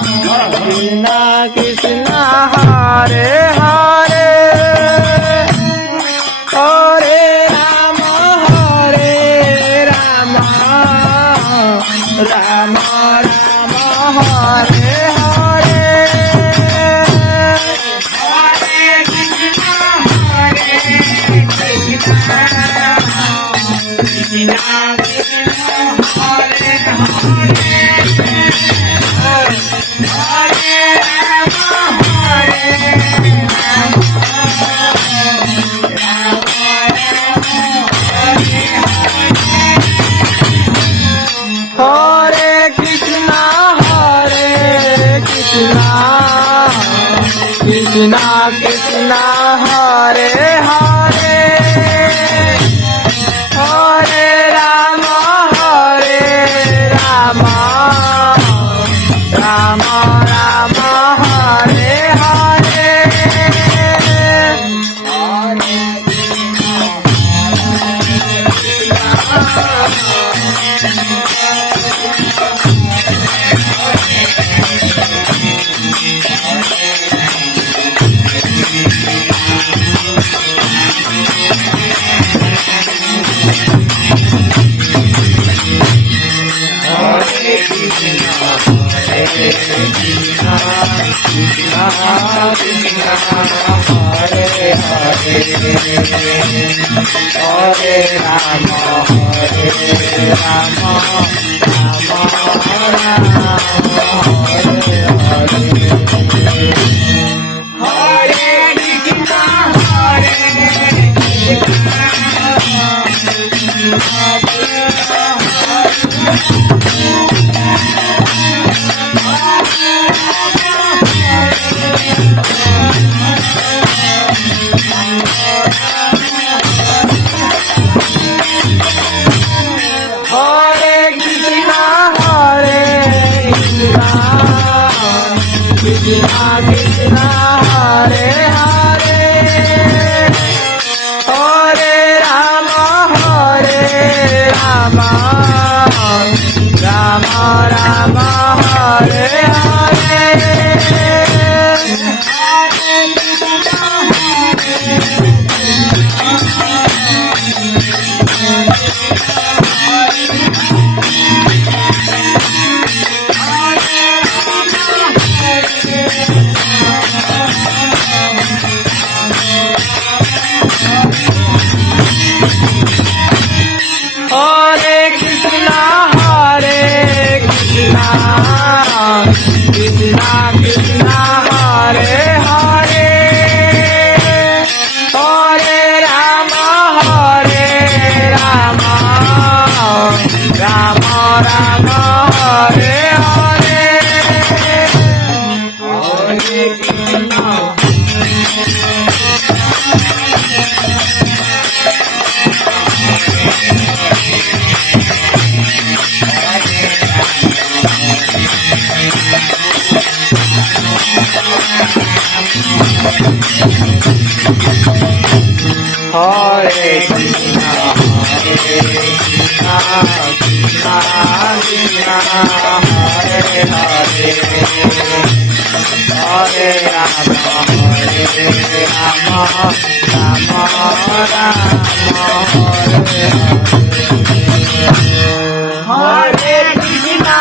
Krishna Krishna Hare Hare Hare Ram Ram Ram Hare Hare Hare Krishna Krishna Krishna Hare Hare Hare Ram Ram Ram Hare Hare Hare Ram Krishna Krishna Hare Hare Hare Ram Ram Ram Hare Hare Hare Krishna Krishna Krishna Hare Hare Hare Ram Ram Ram Hare Hare Hare Krishna Hare Krishna Krishna Krishna Hare Hare Hare Ram Ram Hare Hare Hare Krishna